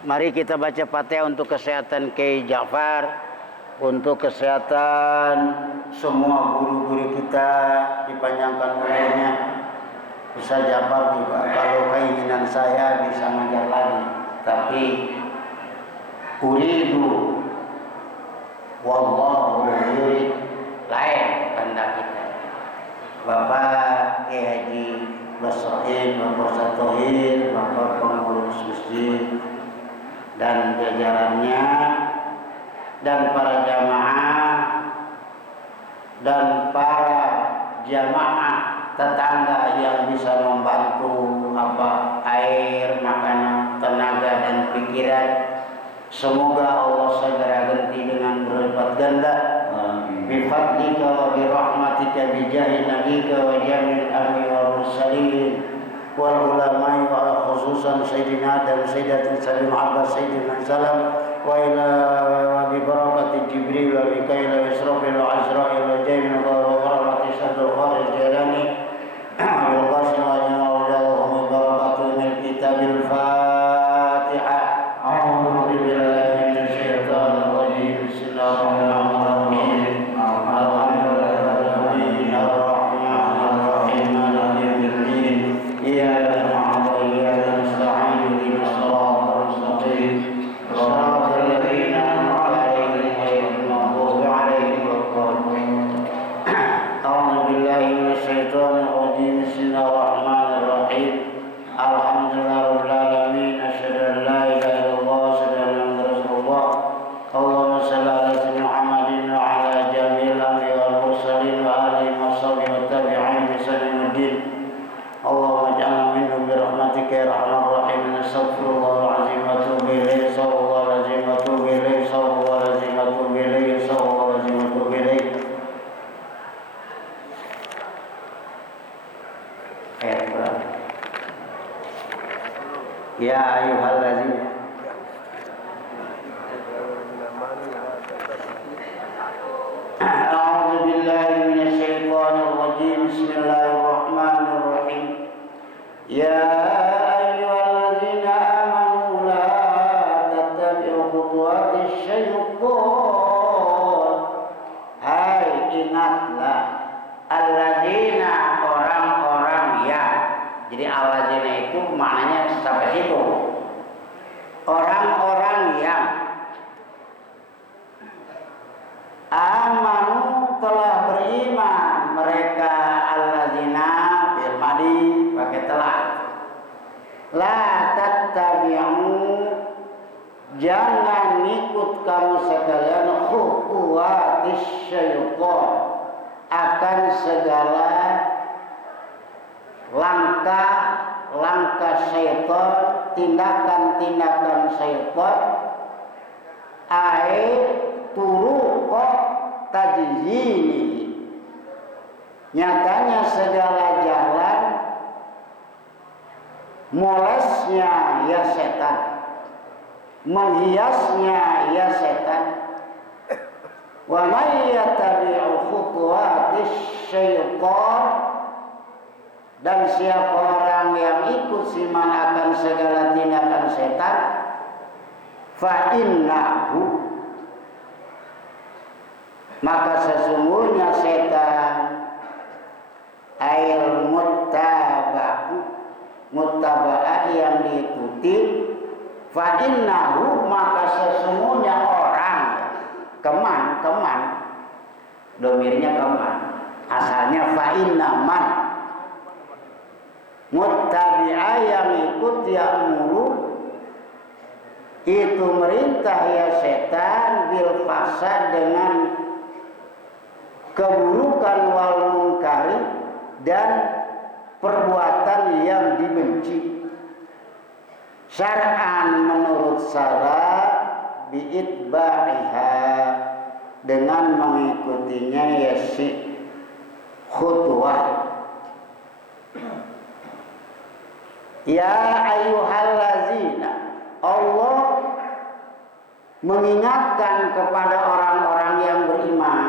Mari kita baca Fatihah untuk kesehatan Kiai Ja'far, untuk kesehatan semua guru-guru kita, dipanjangkan umurnya. Ustaz Ja'far juga kalau keinginan saya bisa ngajar lagi, tapi uridu wallahu yurid, lain kehendak kita. Bapak Kiai Haji Basrohin, Bapak Satohir, Bapak pengurus masjid dan jajarannya, dan para jamaah dan para jamaah tetangga yang bisa membantu air, makanan, tenaga dan pikiran. Semoga Allah segera ganti dengan berlipat ganda. Bifadlika wa birahmatika bijahi nabika wa jamil amri wa mursalin wal ulama'i wa khususan Sayyidina Adam, Sayyidatin Salim Abbas, Sayyidina Salam wa ila bi barakati Jibril wa Mikail wa Israfil wa Azrail wa Jamil wa barakati Sadul Kharij Jalani wa qasim wa jawallahu bi barakati min kitabil Fatihah. A'udzu billahi minasy syaithanir rajim. Bismillahirrahmanirrahim. Ya ayyuhallazina A'udzu billahi minasy syaithanir rajim. Bismillahirrahmanirrahim. Ya ayyuhallazina amanu la tattabi'u khutuwatis syaitan. Hai, ingatlah allazina, orang-orang yang. Jadi allazina itu maknanya sampai situ. Orang-orang yang amanu telah beriman, mereka allazina fil madi pakai telah. La tattabi'u, jangan ikut kamu sekalian khutuwatis syaitan, akan segala langkah syaitan, tindakan-tindakan syaitan. Turuq tajzini, nyatanya segala jalan molesnya ya setan, menghiasnya ya setan. Wa may yattabi'u khutuwatis syaitan, dan siapa orang yang ikut siman akan segala tindakan setan, fa innahu, maka sesungguhnya setan ail muttaba'ah yang diikuti, fa innahu, maka sesungguhnya orang, keman domirnya keman, asalnya fa innaman, muttabi'ah yang ikut ya'muru, itu merintah ya setan bil fasad, dengan keburukan wal munkari, dan perbuatan yang dibenci. Syar'an, menurut syara', bi'itba'iha, dengan mengikutinya ya si khutwah. Ya ayyuhallazina, Allah mengingatkan kepada orang-orang yang beriman.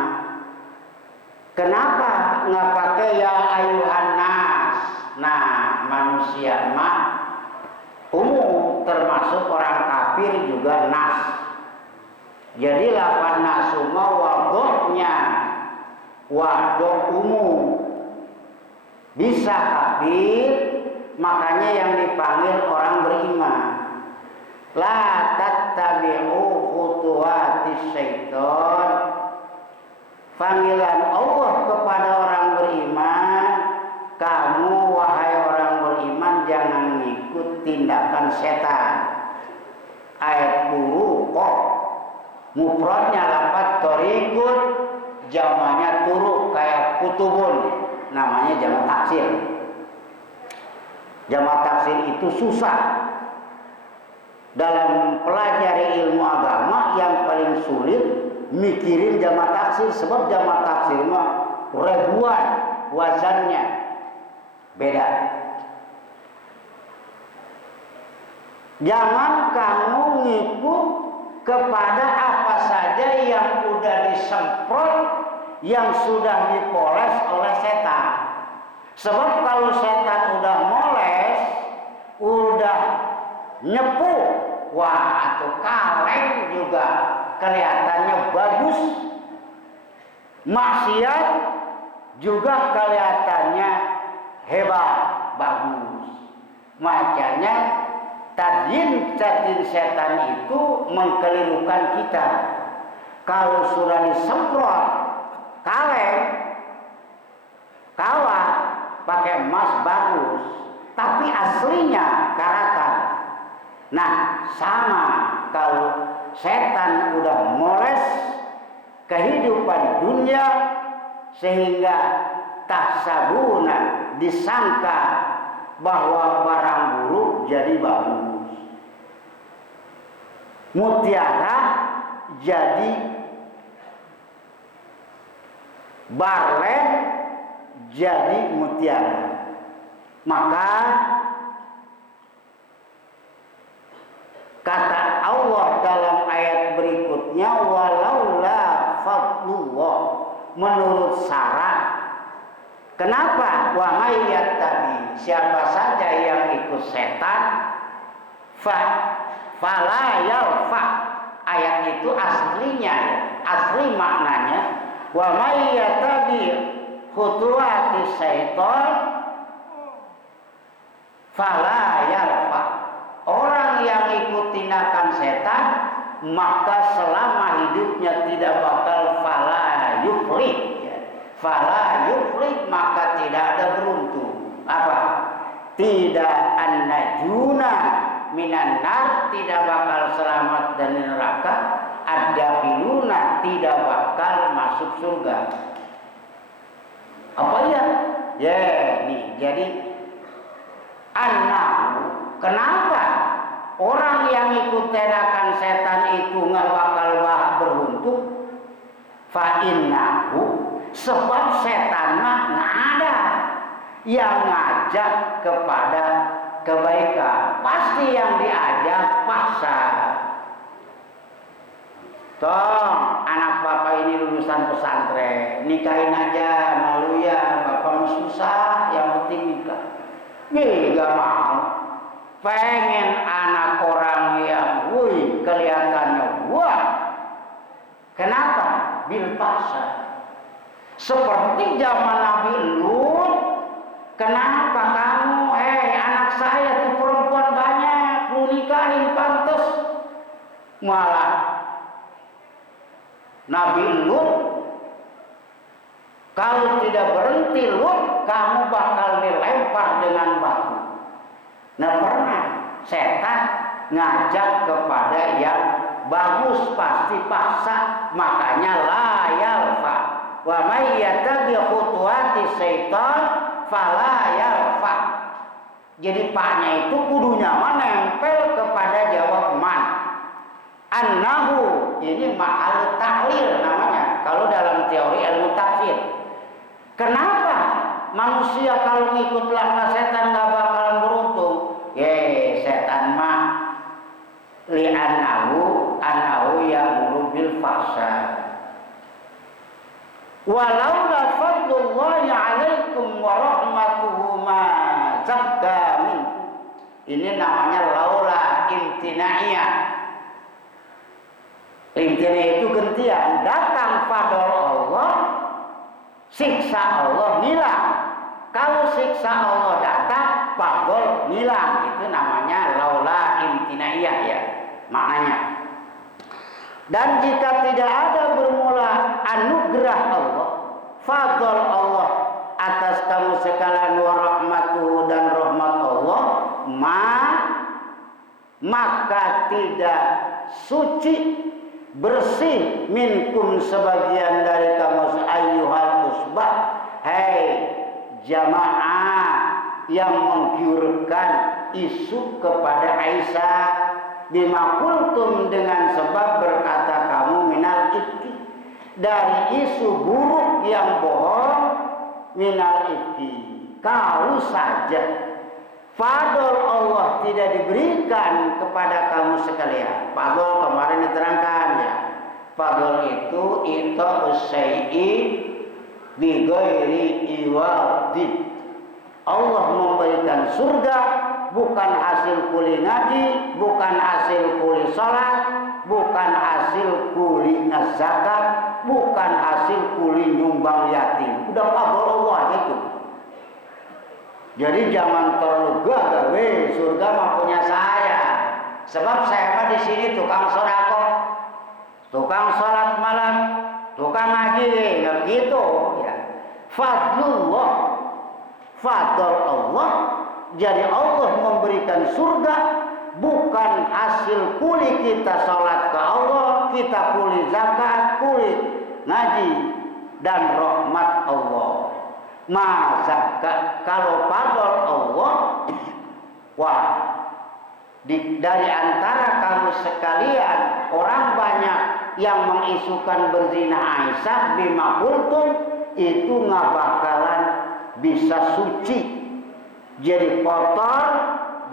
Kenapa nggak pakai ya ayuhan nas? Nah, manusia mah umum, termasuk orang kafir kafir juga nas. Jadi lapan nasuma wadohnya wadoh umum, bisa kafir, makanya yang dipanggil orang beriman. La tattabi'u khutuwatis syaiton. Panggilan Allah kepada orang beriman, kamu wahai orang beriman jangan ngikut tindakan setan. Ayat turuq, mufradnya lafaz thariqun, jamaknya turuq kayak kutubun, namanya jamak taksir. Jamak taksir itu susah. Dalam pelajari ilmu agama yang paling sulit mikirin jamak taksir, sebab jamak taksir mah ribuan wazannya beda. Jangan kamu ngikut kepada apa saja yang udah disemprot, yang sudah dipoles oleh setan. Sebab kalau setan udah moles, udah nyepu, wah atau kaleng juga kelihatannya bagus. Maksiat juga kelihatannya hebat, bagus. Makanya tadyin setan itu mengkelirukan kita. Kalau sudah disemprot kaleng, kawat pakai emas bagus, tapi aslinya karatan. Nah, sama kalau setan udah moles kehidupan dunia sehingga tahsabuna, disangka bahwa barang buruk jadi bagus, mutiara jadi barlet jadi mutiara. Maka kata Allah dalam ayat berikutnya, walaula fadlullah, menurut syarat. Kenapa? Wa may yattabi, siapa saja yang ikut setan, fala yalfa. Ayat itu aslinya, asli maknanya, wa may yattabi khutuwatis syaiton fala yalfa. Orang yang ikut tindakan setan, maka selama hidupnya tidak bakal fala yuflih. Fala yuflih, maka tidak ada beruntung. Apa? Tidak an-najuna minan nar, tidak bakal selamat dari neraka. Ad-dakhiluna, tidak bakal masuk surga. Apa ya? Ya, nih. Jadi kenapa orang yang ikut tindakan setan itu nggak bakal beruntung? Fa'innahu, sebab setan mah nggak ada yang ngajak kepada kebaikan, pasti yang diajak paksa. Tong, anak bapak ini lulusan pesantren, nikahin aja, malu ya, bapak susah, yang penting nikah. Gak mau. Pengen anak orang yang kelihatannya wah. Kenapa? Bil paksa. Seperti zaman Nabi Lut. Kenapa kamu, anak saya tuh perempuan banyak, lu nikahin pantes. Malah Nabi Lut, kalau tidak berhenti Lut, kamu bakal dilempar dengan batu. Nah, pernah setan ngajak kepada yang bagus, pasti paksa. Makanya la yalfa, wa may yattabi khutuwati syaitan fala yalfa. Jadi paknya itu kudunya menempel kepada jawab man. Annahu, ini ma'al taklil namanya kalau dalam teori ilmu tafsir. Kenapa manusia kalau ngikut langkah setan gak bakalan beruntung? Setan mah li'annahu ya'muru bil fahsya. Walau la fadlullahi 'alaikum wa rahmatuhu ma zakka minkum. Ini namanya laula imtinaiyah. Intinya itu gentian, datang fadl Allah, siksa Allah hilang. Kalau siksa Allah datang, fadl hilang. Itu namanya laula imtinaiyah ya, maknanya. Dan jika tidak ada bermula anugerah Allah, fadl Allah atas kamu sekalian wa rahmatuhu dan rahmat Allah, maka tidak suci bersih minkum sebagian dari kamu ayyuhal usbah, hai jamaah yang menggiurkan isu kepada Aisyah, bima kultum dengan sebab berkata kamu minal ifki, dari isu buruk yang bohong, minal ifki. Kalau saja fadl Allah tidak diberikan kepada kamu sekalian. Fadl kemarin diterangkan ya. Fadl itu usai'i bi ghairi iwadid. Allah memberikan surga bukan hasil kuli ngaji, bukan hasil kuli salat, bukan hasil kuli zakat, bukan hasil kuli nyumbang yatim. Udah fadl Allah itu. Jadi jangan terlega, surga mah punya saya. Sebab saya mah di sini tukang sedekah, tukang salat malam, tukang ngaji, nggak begitu ya. Fadlullah, fadl Allah. Jadi Allah memberikan surga bukan hasil kuli kita salat ke Allah, kita kuli zakat, kuli ngaji, dan rahmat Allah. Masa kalau fadl Allah, wah, dari antara kamu sekalian orang banyak yang mengisukan berzina Aisyah bima kultum, itu nggak bakalan bisa suci, jadi kotor,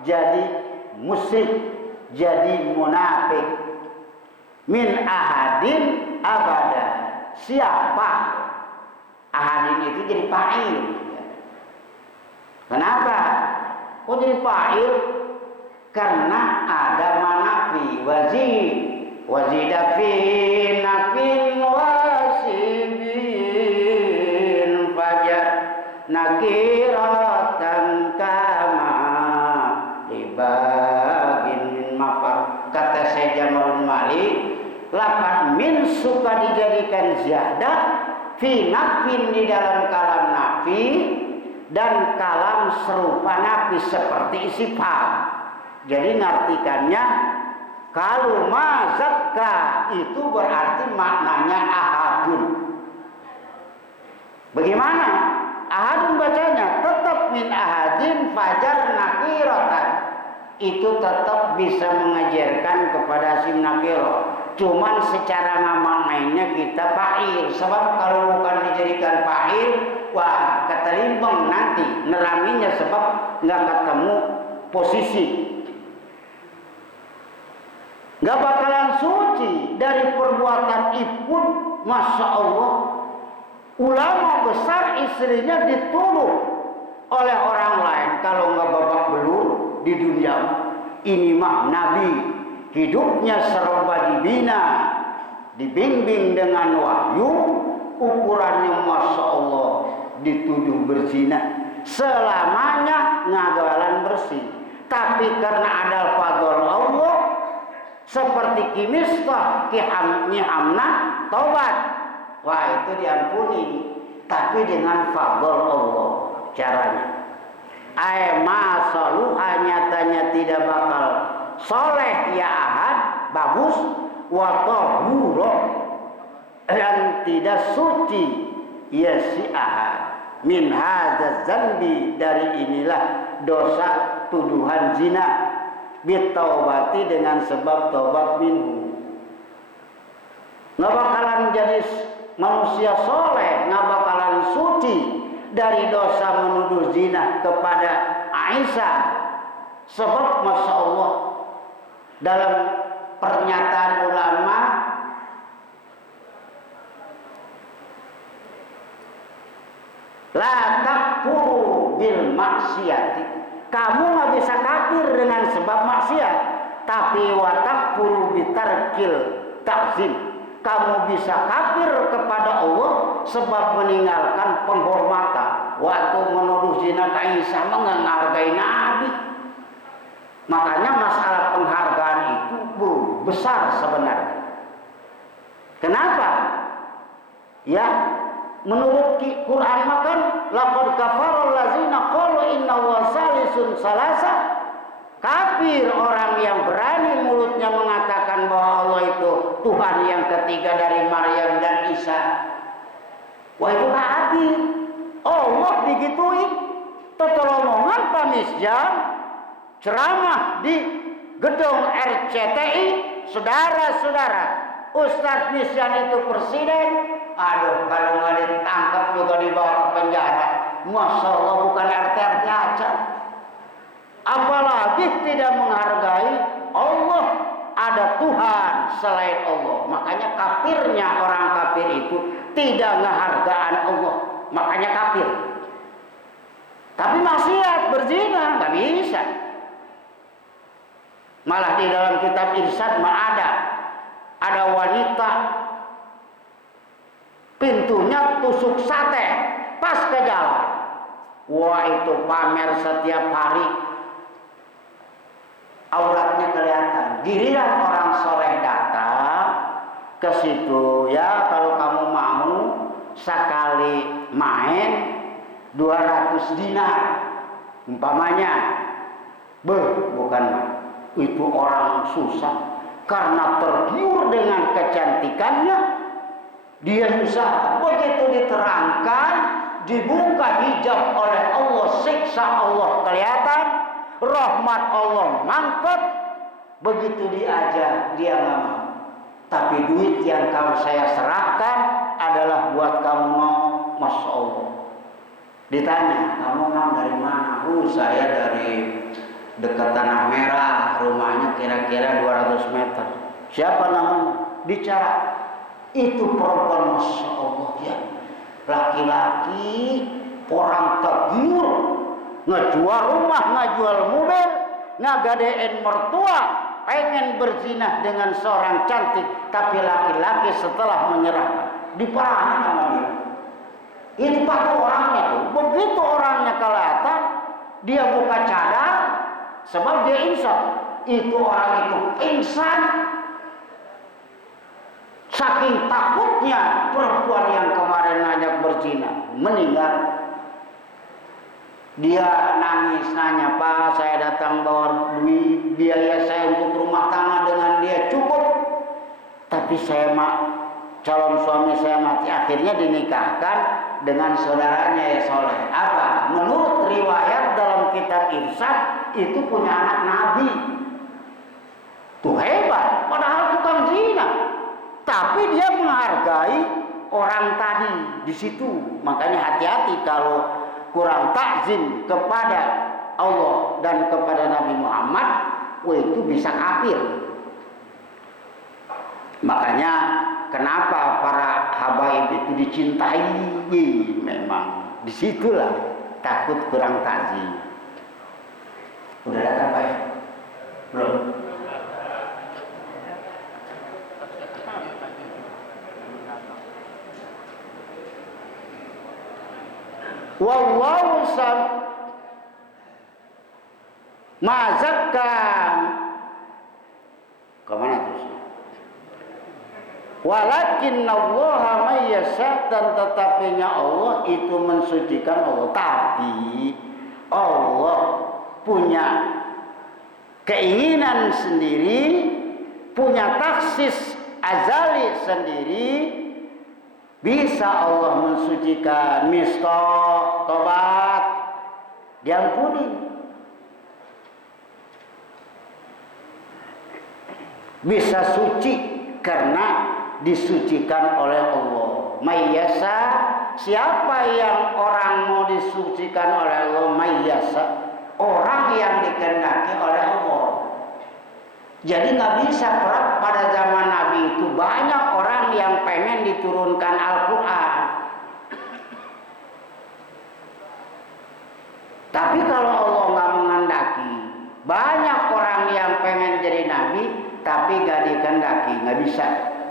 jadi musyrik, jadi munafik. Min ahadin abada, siapa? Ahadin itu jadi fa'il. Kenapa? Kok jadi fa'il? Karena ada manafi wazida fi nafin wasibin fajar nakiratan kama libagin min mafar. Kata saya Jamalun Malik, lafaz min suka dijadikan ziyadah fi nafin di dalam kalam nafi, dan kalam serupa nafi seperti istifham. Jadi ngartikannya kalau mazakka itu berarti maknanya ahadun. Bagaimana? Ahadun bacanya tetap min ahadin fajar nakiratan. Itu tetap bisa mengajarkan kepada sim nakiro. Cuman secara ngamaknainya kita fa'il. Sebab kalau bukan dijadikan fa'il, wah ketelimbang nanti neraminya, sebab nggak ketemu posisi. Nggak bakalan suci dari perbuatan ipun. Masya Allah, ulama besar istrinya dituduh oleh orang lain kalau nggak babak belur di dunia. Ini mah Nabi hidupnya serba dibina, dibimbing dengan wahyu, ukurannya Masya Allah, dituduh berzina, selamanya ngagalan bersih. Tapi karena ada fadl Allah, seperti kimistah kihamna taubat, wah itu diampuni. Tapi dengan fadl Allah caranya. Masaluha, nyatanya tidak bakal soleh ya ahad, bagus, wa tahura, dan tidak suci ya si ahad, min hadza dzambi, dari inilah dosa tuduhan zina, bitaubati, dengan sebab taubat minhu. Nggak bakalan jadi manusia soleh, nggak bakalan suci dari dosa menuduh zina kepada Aisyah. Sebab Masya Allah, dalam pernyataan ulama, la takfuru bil maksiati, kamu nggak bisa kafir dengan sebab maksiat, tapi wa takfuru bitarkil takzim, kamu bisa kafir kepada Allah sebab meninggalkan penghormatan. Waktu menuduh zina ke Isa menghargai Nabi. Makanya masalah penghargaan itu besar sebenarnya. Kenapa? Ya, menurut Quran makan laqad kafarul ladzina qalu inna wa salisun salasa. Kafir orang yang berani mulutnya mengatakan bahwa Allah itu Tuhan yang ketiga dari Maryam dan Isa. Wah, itu kafir. Allah digitui. Tetolomongan pamisjam ceramah di gedung RCTI, saudara-saudara, Ustadz Misyan itu presiden. Aduh, kalau nggak ditangkap juga dibawa ke penjara. Masya Allah, bukan RT-RT aja. Apalagi tidak menghargai Allah, ada Tuhan selain Allah. Makanya kafirnya orang kafir itu tidak menghargai Allah, makanya kafir. Tapi maksiat berzina nggak bisa. Malah di dalam kitab Irsyad ada wanita pintunya tusuk sate pas ke jalan. Wah, itu pamer setiap hari, auratnya kelihatan. Giliran orang soleh datang ke situ, ya kalau kamu mau sekali main 200 dinar umpamanya. Bukan itu orang susah karena tergiur dengan kecantikannya, dia susah. Begitu diterangkan, dibuka hijab oleh Allah, siksa Allah kelihatan, rahmat Allah mantap. Begitu diajar, dia nggak mau. Tapi duit yang saya serahkan adalah buat kamu mau. Masya Allah. Ditanya, kamu mau dari mana? Saya dari dekat Tanah Merah, rumahnya kira-kira 200 meter. Siapa namanya? Bicara. Itu perempuan, Masya Allah ya. Laki-laki, orang tergiur, ngejual rumah, ngejual mobil, ngagadein mertua, pengen berzinah dengan seorang cantik, tapi laki-laki setelah menyerah diparahi sama dia. Itu pakai orangnya tuh. Begitu orangnya kelihatan, dia buka cadar, sebab dia insaf. Itu orang itu pingsan. Saking takutnya perempuan yang kemarin ngajak berzina meninggal. Dia nangis, nanya, Pak, saya datang bawa duit, biaya saya untuk rumah tangga dengan dia cukup. Tapi saya calon suami saya mati, akhirnya dinikahkan dengan saudaranya ya soleh. Apa? Menurut riwayat dalam kitab Irsyad itu punya anak Nabi. Tuh hebat, padahal tukang zina. Tapi dia menghargai orang tadi di situ. Makanya hati-hati kalau kurang takzim kepada Allah dan kepada Nabi Muhammad, itu bisa kafir. Makanya kenapa para habaib itu dicintai? Memang disitulah takut kurang takzim. Udah datang Pak? Belum? Wallahu mazakkan. Kemana terus? Walakinna Allaha mayyasha, dan tetapinya Allah itu mensucikan Allah. Tapi Allah punya keinginan sendiri, punya taksis azali sendiri. Bisa Allah mensucikan mistah, tobat, diampuni. Bisa suci karena disucikan oleh Allah. Mayyasa, siapa yang orang mau disucikan oleh Allah? Mayyasa, orang yang dikehendaki oleh Allah. Jadi nggak bisa pada zaman Nabi itu banyak orang yang pengen diturunkan Al-Quran. Tapi kalau Allah nggak menghendaki, banyak orang yang pengen jadi Nabi tapi nggak dikehendaki, nggak bisa.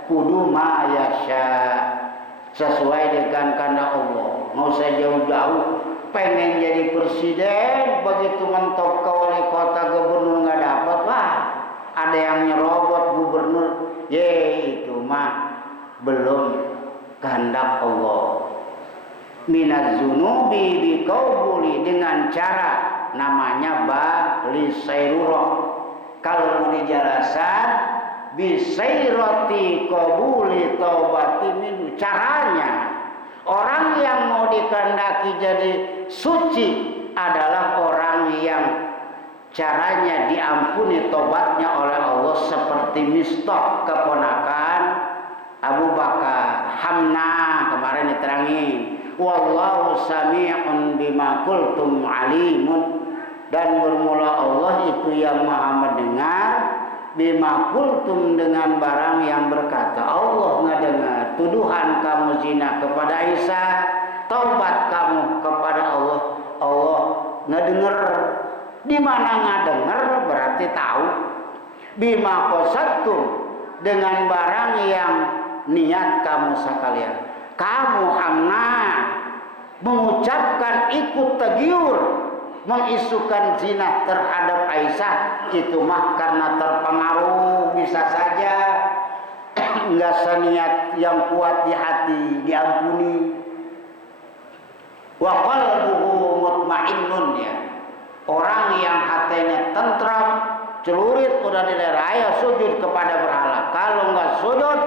kudu ma yasya, sesuai dengan kehendak Allah. Mau saya jauh-jauh pengen jadi presiden, begitu mentok ke wali kota gubernur nggak dapat, wah ada yang nyerobot gubernur, itu mah belum kehendak Allah. Minaz zunubi biqauli, dengan cara namanya bali sayrurah. Kalau dijelasan bisairati qabuli taubati min, caranya orang yang mau dikehendaki jadi suci adalah orang yang caranya diampuni tobatnya oleh Allah, seperti Mistah keponakan Abu Bakar, Hamna kemarin diterangin, wallahu sami'un bima qultum alimun, dan bermula Allah itu yang maha mendengar, bima qultum, dengan barang yang berkata. Allah ngedengar tuduhan kamu zina kepada Aisyah, taubat kamu kepada Allah, Allah ngedengar. Di mana ngedengar berarti tahu. Bima qasadtum, dengan barang yang niat kamu sekalian. Kamu Hamna mengucapkan ikut tagyur, mengisukan zina terhadap Aisyah, itu mah karena terpengaruh, bisa saja enggak seniat yang kuat di hati, diampuni. Wa qalbuhu mutmainnun, ya, orang yang hatinya tentram, celurit udah di daerah, ayo sujud kepada berhala. Kalau enggak sujud,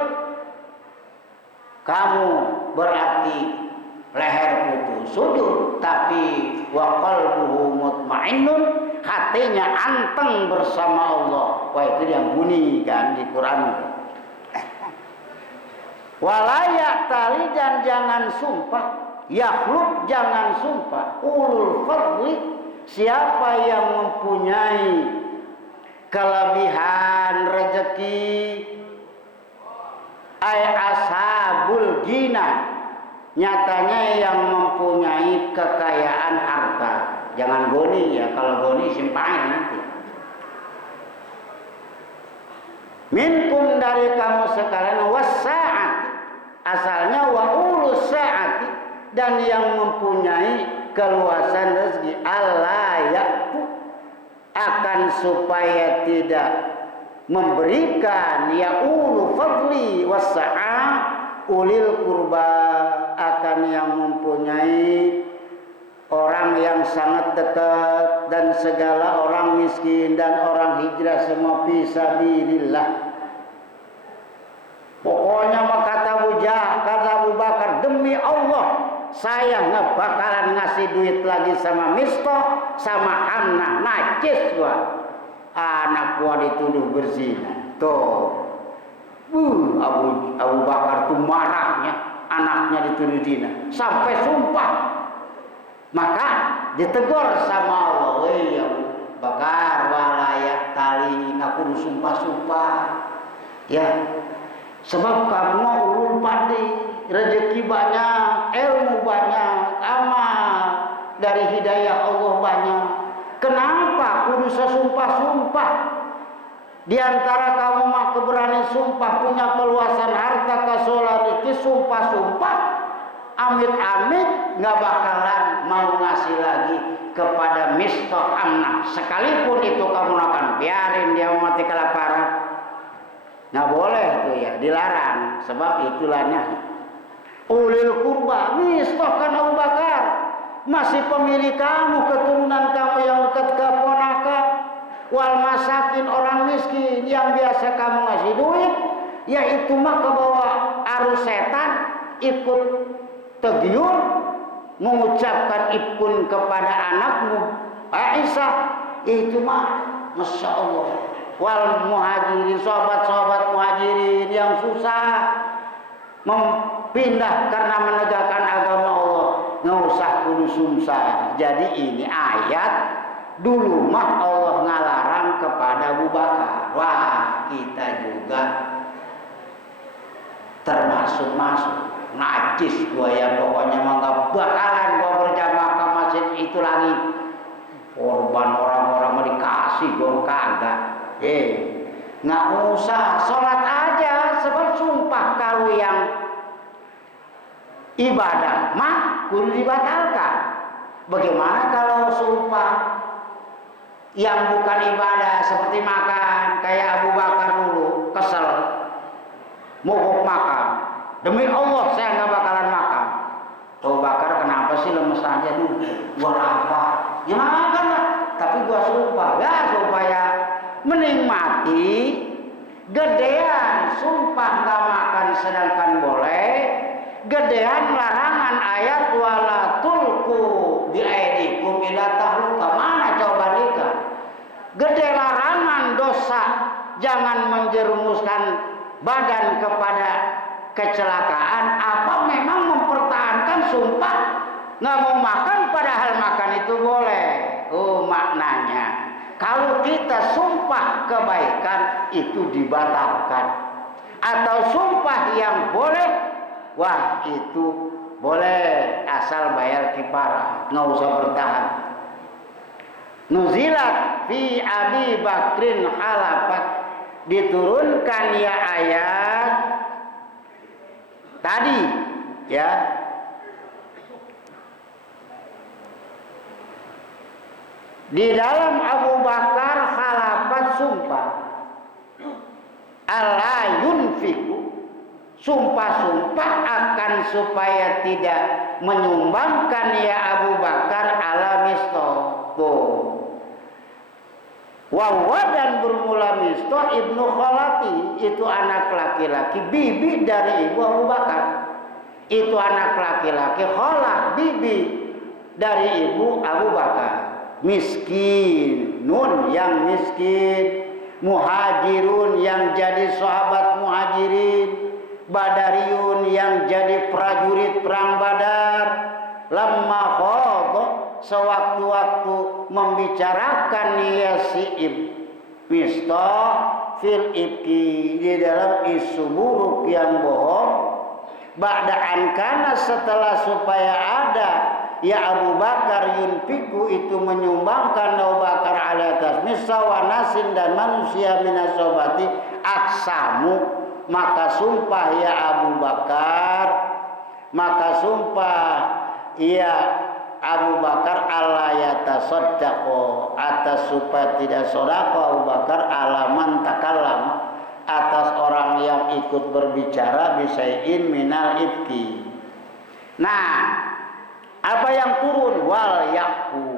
kamu berarti leher putus. Sujud, tapi wa qalbuhu mutmainnun, hatinya anteng bersama Allah. Wah, itu diampuni kan di Quran. Walayak tali, dan jangan sumpah, yakhlub, jangan sumpah, ulul fadli, siapa yang mempunyai kelebihan rezeki, ay ashabul gina, nyatanya yang mempunyai kekayaan harta. Jangan goni, ya, kalau goni simpain nanti. Minkum, dari kamu sekalian, wasa'at, asalnya wa ulus sa'ati, dan yang mempunyai keluasan rezeki, Allah yaktu, akan supaya tidak memberikan, ya ulu fadli wasa'ah ulil kurba, akan yang mempunyai orang yang sangat dekat, dan segala orang miskin dan orang hijrah semua fisabilillah. Pokoknya mah kata Abu Bakar, demi Allah saya nggak bakalan ngasih duit lagi sama Mistah, sama Hamnah, najis gua. Anak gua dituduh berzina. Tuh, Abu Bakar tuh marahnya, anaknya dituduh zina, sampai sumpah. Maka ditegur sama Allah, ya Bakar, walayak tali, aku sumpah-sumpah, ya, sebab kamu ulul padi, rezeki banyak, ilmu banyak, amal dari hidayah Allah banyak. Kenapa kudu sesumpah-sumpah? Di antara kamu mah keberani sumpah, punya keluasan harta, kesolar itu sumpah-sumpah, amit-amit nggak bakalan mau ngasih lagi kepada Mistah Hamnah, sekalipun itu kamu akan biarin dia mati kelaparan. Nggak boleh tuh, ya, dilarang. Sebab itulahnya ulil kurba, Mistah kan Abu Bakar masih pemilik kamu, keturunan kamu yang dekat keponakan, wal masakin, orang miskin yang biasa kamu ngasih duit, ya itu mah ke bawah arus setan, ikut tagyur, mengucapkan ikun kepada anakmu Aisyah, itu mah Masya Allah. Wal muhajirin, sahabat-sahabat muhajirin yang susah mempindah karena menegakkan agama Allah, nggak usah kudu sumsah. Jadi ini ayat dulu mah Allah ngalarang kepada Abu Bakar. Wah, kita juga termasuk najis gua, ya, pokoknya mah nggak bakalan gua berjamaah ke masjid itu lagi. Korban orang-orang mau dikasih, gua kagak. nggak usah sholat aja, sebab sumpah kalau yang ibadah mah kudu dibatalkan. Bagaimana kalau sumpah yang bukan ibadah seperti makan, kayak Abu Bakar dulu kesel mogok makan, demi Allah saya nggak bakalan makan. Abu Bakar, kenapa sih lemes aja dulu? Gua lapar, ya makan lah, tapi gua sumpah ya supaya menikmati gedean sumpah nggak makan sedangkan boleh, gedean larangan ayat wala tulku biaidikum ila tahluka. Mana coba nikah? Gede larangan dosa, jangan menjerumuskan badan kepada kecelakaan. Apa memang mempertahankan sumpah nggak mau makan padahal makan itu boleh? Oh, maknanya kalau kita sumpah kebaikan itu dibatalkan, atau sumpah yang boleh, wah itu boleh asal bayar kifarah, nggak usah bertahan. Nuzilat fi Abi Bakrin halafat, diturunkan ya ayat tadi ya, di dalam Abu Bakar halafat sumpah ala yunfiku, sumpah-sumpah akan supaya tidak menyumbangkan ya Abu Bakar ala Mistah. Wawa, dan bermula Mistah ibnu Khalati, itu anak laki-laki bibi dari ibu Abu Bakar. Itu anak laki-laki Khalah, bibi dari ibu Abu Bakar. Miskin, nun yang miskin, muhajirun yang jadi sahabat muhajirin, badariyun yang jadi prajurit perang Badar. Lamma khadha, sewaktu-waktu membicarakan ya si Mistah fil ibki, di dalam isu buruk yang bohong. Ba'da ankana, setelah supaya ada ya Abu Bakar yunfiku, itu menyumbangkan Abu Bakar ala atas Mistah wa nasin, dan manusia minasobati aksamu, maka sumpah ya Abu Bakar, maka sumpah ya Abu Bakar ala yatasaddaqo, atas supaya tidak sedekah Abu Bakar alaman takallam, atas orang yang ikut berbicara bisai'in minal ifki. Nah, apa yang turun? Wal yaku,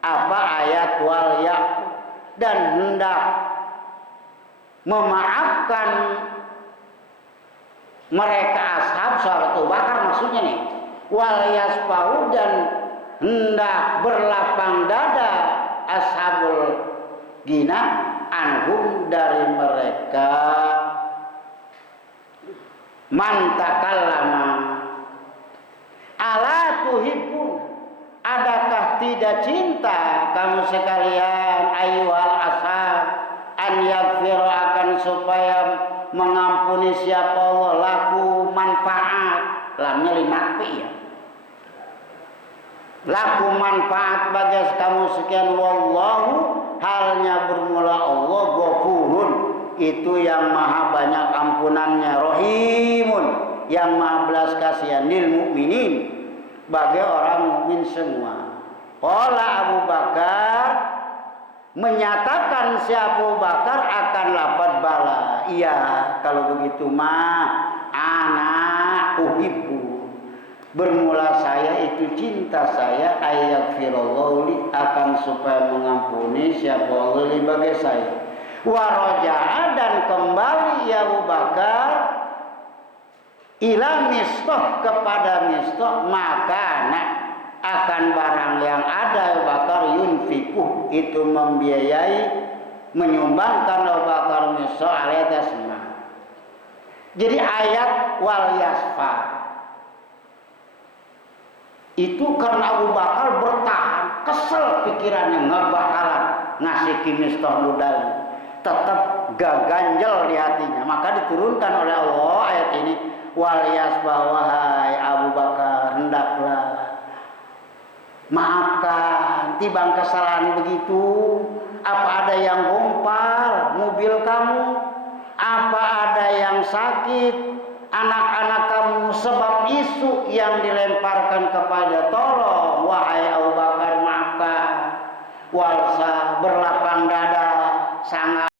apa ayat wal yaku, dan hendak memaafkan mereka ashab sahabat Abu Bakar, maksudnya nih. Wal yaspahu, dan hendak berlapang dada ashabul gina anhum, dari mereka mantakallama. Ala tuhibbun, adakah tidak cinta kamu sekalian ayyuhal ashab an yaghfira, akan supaya mengampuni siapa Allah laku manfaat, lamnya linapi ya, laku manfaat bagi kamu sekian. Wallahu, halnya bermula Allah, Ghafurun, itu yang maha banyak ampunannya, Rahimun, yang maha belas kasihan, lil mukminin, bagi orang mukmin semua. Qala Abu Bakar, menyatakan si Abu Bakar akan lafaz bala, iya kalau begitu mah anak uhibbu, bermula saya itu cinta saya, ayat firallahu, akan supaya mengampuni siapa Allah bagi saya. Waraja'a, dan kembali ya Abu Bakar ila Mistah, kepada Mistah, maka akan barang yang ada Abu Bakar yunfiku, itu membiayai, menyumbangkan Abu Bakar Mistah alaihasma. Jadi ayat wal yasfa itu karena Abu Bakar bertahan, kesel pikirannya, nggak bakalan ngasih ki Mistah modal, tetap gak ganjel di hatinya. Maka diturunkan oleh Allah ayat ini, wal yasfa, wahai Abu Bakar, hendaklah maafkan, tibang kesalahan begitu. Apa ada yang gompal, mau mobil kamu, apa ada yang sakit, anak-anak kamu, sebab isu yang dilemparkan kepada, tolong wahai Abu Bakar, maafkan, walsa berlapang dada sangat